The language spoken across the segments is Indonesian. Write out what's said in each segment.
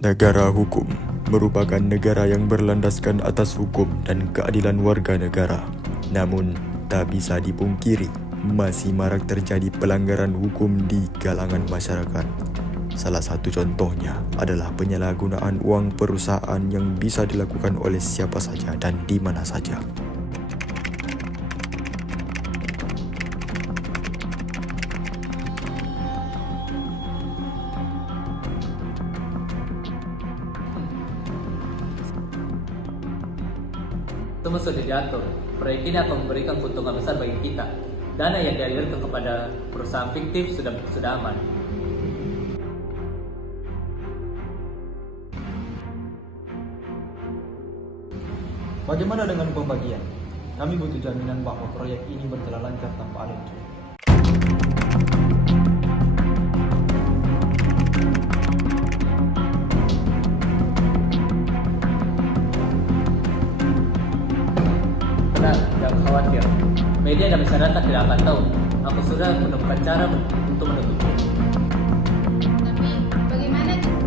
Negara hukum merupakan negara yang berlandaskan atas hukum dan keadilan warga negara. Namun, tak bisa dipungkiri, masih marak terjadi pelanggaran hukum di kalangan masyarakat. Salah satu contohnya adalah penyalahgunaan uang perusahaan yang bisa dilakukan oleh siapa saja dan di mana saja. Semua sudah diatur. Proyek ini akan memberikan keuntungan besar bagi kita. Dana yang dialirkan kepada perusahaan fiktif sudah aman. Bagaimana dengan pembagian? Kami butuh jaminan bahwa proyek ini berjalan lancar tanpa ada unsur. Tenang, jangan khawatir. Media dan masyarakat tidak akan tahu. Aku sudah menemukan cara untuk menutupnya. Tapi bagaimana jika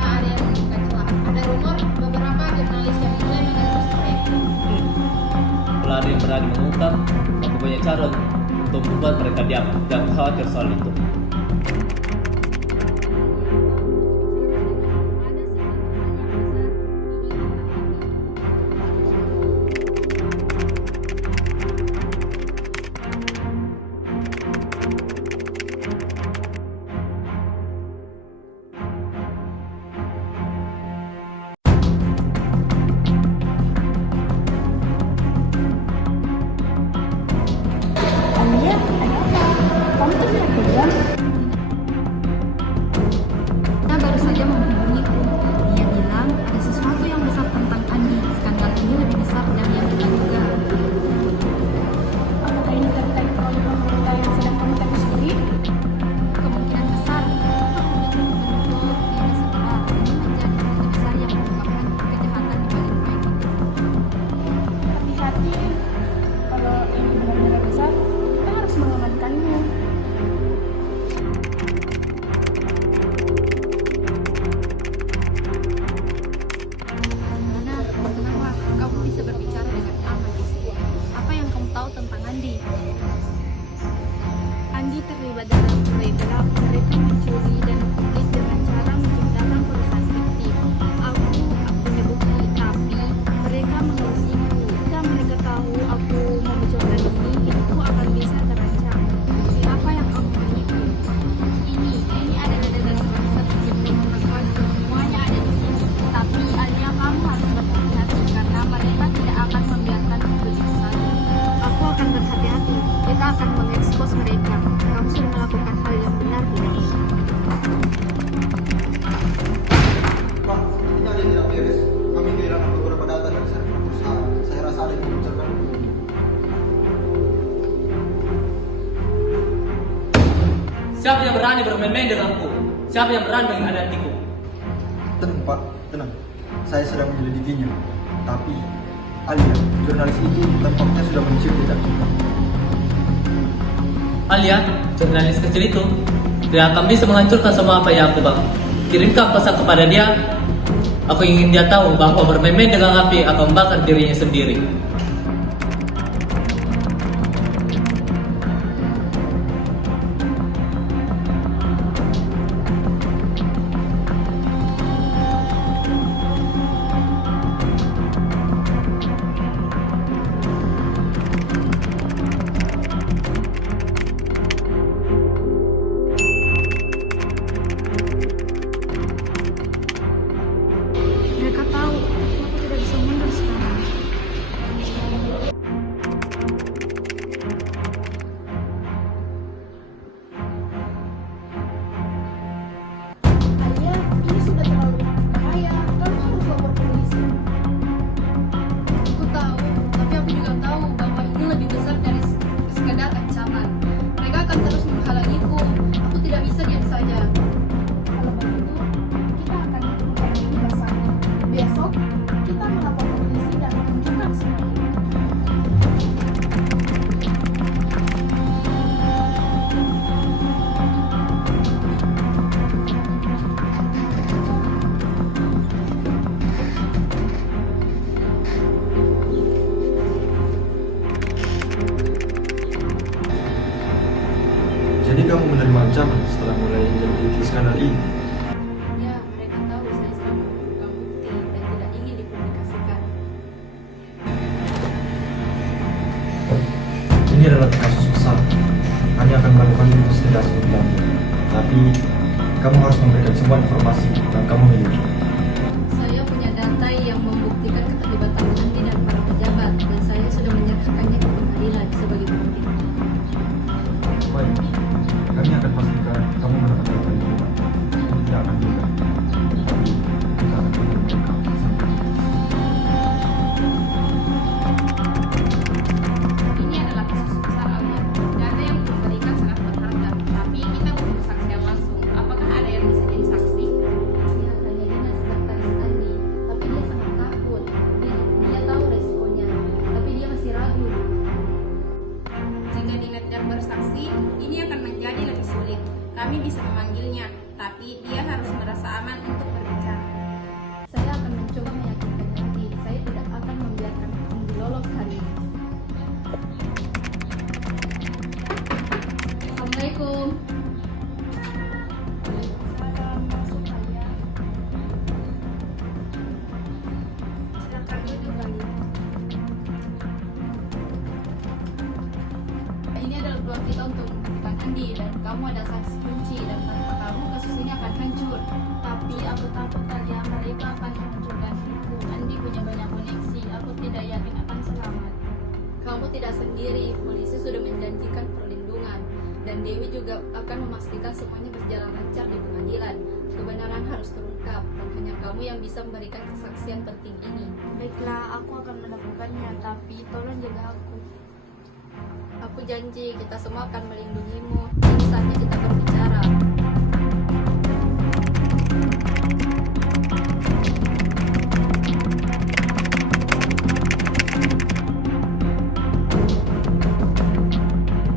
ada yang menemukan celah? Ada rumor beberapa jurnalis yang mulai menerus proyek. Kalau ada yang berani mengungkap, aku punya cara untuk membuat mereka diam. Jangan khawatir soal itu. Alia, ada apa? Kamu tuh lihat program? Dia baru saja menghubungiku. Dia bilang ada sesuatu yang besar tentang Andi. Skandal ini lebih besar dari yang kita duga. Apakah ini terkait proyek pemerintah yang sedang kamu telusuri? Kemungkinan besar aku betul ini segera ini menjadi bukti besar yang mengungkapkan kejahatan di balik proyek itu. Hati-hati, kalau ini benar-benar besar, kita harus mengamankannya. Nana, kenapa kamu bisa berbicara dengan aman di sini? Apa yang kamu tahu tentang Andi? Andi terlibat dalam proyek gelap. Mereka mencuri dana publik dengan cara menciptakan perusahaan fiktif. Aku punya bukti, tapi mereka mengurusiku. Jika mereka tahu aku membocorkan ini, hidupku akan bisa terancam. Bukti apa yang kamu miliki? Ini adalah data transaksi komunikasi. Semuanya ada di sini. Tapi Alia, kamu harus berhati-hati karena mereka tidak akan membiarkan begitu saja. Aku akan berhati-hati. Mereka akan mengekspos mereka. Kamu sudah melakukan hal yang benar, bukan? Pak, ini ada yang tidak beres. Kami kehilangan beberapa data dari server perusahaan. Saya rasa ada yang membocorkan. Siapa yang berani bermain-main denganku? Siapa yang berani menghadapiku? Tenang Pak, tenang. Saya sedang menyelidikinya. Tapi, Alia, jurnalis itu tampaknya sudah mencium jejak kita. Alia, jurnalis kecil itu, dia akan bisa menghancurkan semua apa yang aku bangun. Kirimkan pesan kepada dia. Aku ingin dia tahu bahwa bermain-main dengan api akan membakar dirinya sendiri. Mereka tahu, aku tidak bisa mundur sekarang. menjelaskan lagi. Tapi kamu harus memberikan semua informasi yang kamu miliki. Saya punya data yang membuktikan keterlibatan Andi dan para pejabat, dan saya sudah menyerahkannya ke pengadilan sebagai bukti. Baik, kami akan pastikan kamu mendapatkan perlindungan. Ini tidak akan mudah, tapi kita akan memberikan kamu sampai Ini adalah kasus besar Alia. Data yang diberikan sangat berharga, tapi kita butuh kesaksian langsung. Apakah ada yang bisa jadi saksi? Dia hanya dinas sekretaris Andi, tapi dia sangat takut. Dia tahu resikonya, tapi dia masih ragu. Jika Dina tidak bersaksi, ini akan menjadi lebih sulit. Kami bisa memanggilnya, tapi dia harus merasa aman untuk berbicara. Saya akan mencoba meyakinkan Andi. Saya tidak akan membiarkan Andi lolos hari ini. Assalamualaikum. Silakan duduk Alia. Ini adalah peluang kita untuk menghentikan Andi, dan kamu ada saksi kunci, dan tanpa kamu kasus ini akan hancur. Tapi aku takut Alia, mereka akan menghancurkan hidupku. Andi punya banyak koneksi, aku tidak yakin akan selamat. Kamu tidak sendiri, polisi sudah menjanjikan perlindungan, dan Dewi juga akan memastikan semuanya berjalan lancar di pengadilan. Kebenaran harus terungkap, dan hanya kamu yang bisa memberikan kesaksian penting ini. Baiklah, aku akan melakukannya, tapi tolong jaga aku. Aku janji kita semua akan melindungimu. Ini saatnya kita berbicara.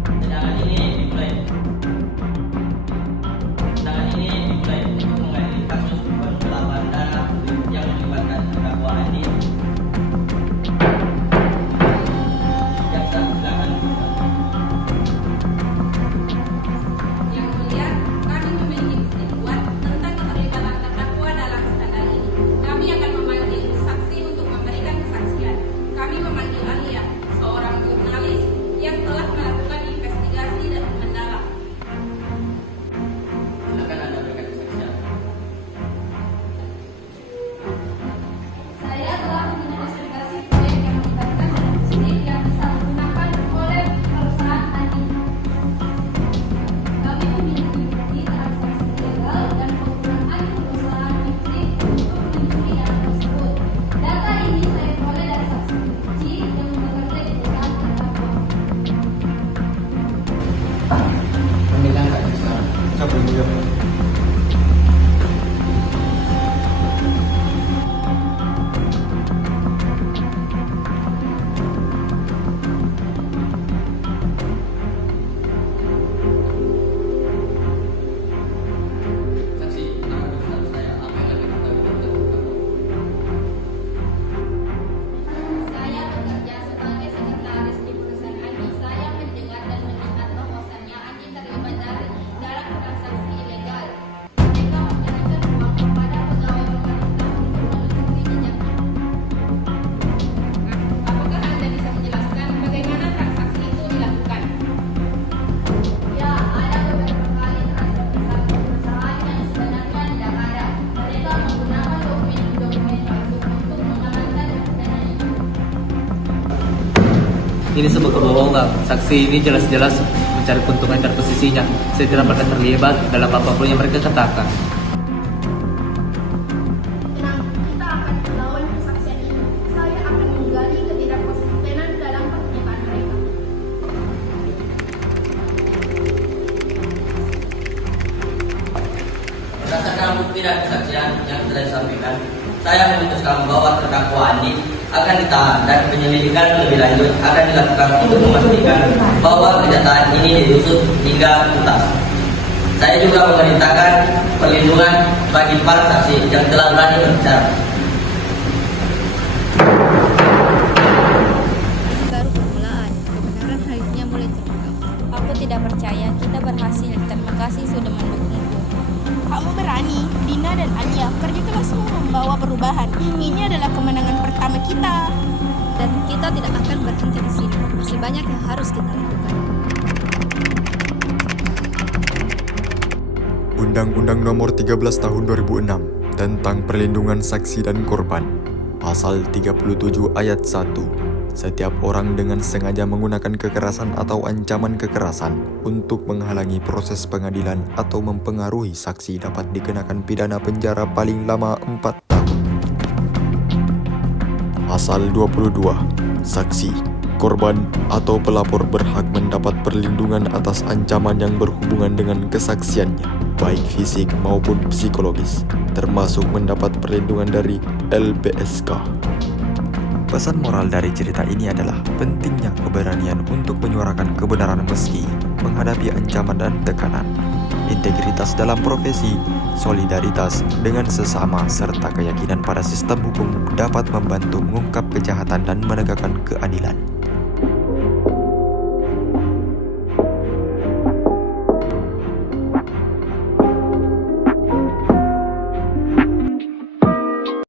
Persidangan ini dimulai. Persidangan ini dimulai untuk mengadili kasus penggelapan dana yang melibatkan terdakwa Andi. Jaksa silakan. Yang mulia, kami memiliki bukti kuat tentang keterlibatan terdakwa dalam skandal ini. Kami akan memanggil saksi untuk memberikan kesaksian. Kami memanggil Alia, seorang jurnalis yang telah melakukan investigasi dan mendalam. Silakan Anda berikan kesaksian. Saya telah menginvestigasi proyek yang melibatkan dana listrik yang disalahgunakan oleh perusahaan Andi. Kami memiliki bukti transaksi ilegal dan penggunaan perusahaan listrik untuk mencuri dana tersebut. Data ini saya peroleh dari saksi kunci yang bekerja di perusahaan terdakwa. Pemilihan kami sekarang. Siapa yang mulia? Saksi, kenapa benar saya apa yang lagi kita Saya bekerja sebagai sekretaris di perusahaan Andi. Saya mendengar dan melihat bahwasannya Andi terlibat dalam transaksi ilegal. Mereka memberikan uang kepada pegawai pemerintah untuk menutupi jejaknya. Apakah Anda bisa menjelaskan bagaimana transaksi itu dilakukan? Ya, ada beberapa kali transaksi satu perusahaan yang sebenarnya tidak ada. Mereka menggunakan dokumen-dokumen palsu untuk mengamankan dana itu. Ini semua kebohongan. Saksi ini jelas-jelas mencari keuntungan dari posisinya. Saya tidak pernah terlibat dalam apapun yang mereka katakan. Tenang, kita akan melawan kesaksian ini. Saya akan menggali ketidakkonsistenan dalam pernyataan mereka. Berdasarkan bukti dan kesaksian yang telah disampaikan, saya memutuskan bahwa terdakwa Andi akan ditahan dan penyelidikan lebih lanjut akan dilakukan untuk memastikan bahwa kejahatan ini diusut hingga tuntas. Saya juga memerintahkan perlindungan bagi para saksi yang telah berani berbicara. Baru permulaan, kebenaran akhirnya mulai terungkap. Aku tidak percaya kita berhasil. Terima kasih sudah mendukungku. Kamu berani, Dina dan Alia, kerja keras semua membawa perubahan. Ini adalah kemenangan pertama kita. Dan kita tidak akan berhenti di sini. Masih banyak yang harus kita lakukan. Undang-Undang Nomor 13 Tahun 2006 tentang Perlindungan Saksi dan Korban. Pasal 37 Ayat 1. Setiap orang dengan sengaja menggunakan kekerasan atau ancaman kekerasan untuk menghalangi proses pengadilan atau mempengaruhi saksi dapat dikenakan pidana penjara paling lama 4 tahun. Pasal 22. Saksi, korban, atau pelapor berhak mendapat perlindungan atas ancaman yang berhubungan dengan kesaksiannya, baik fisik maupun psikologis, termasuk mendapat perlindungan dari LPSK. Pesan moral dari cerita ini adalah pentingnya keberanian untuk menyuarakan kebenaran meski menghadapi ancaman dan tekanan, integritas dalam profesi, solidaritas dengan sesama, serta keyakinan pada sistem hukum dapat membantu mengungkap kejahatan dan menegakkan keadilan.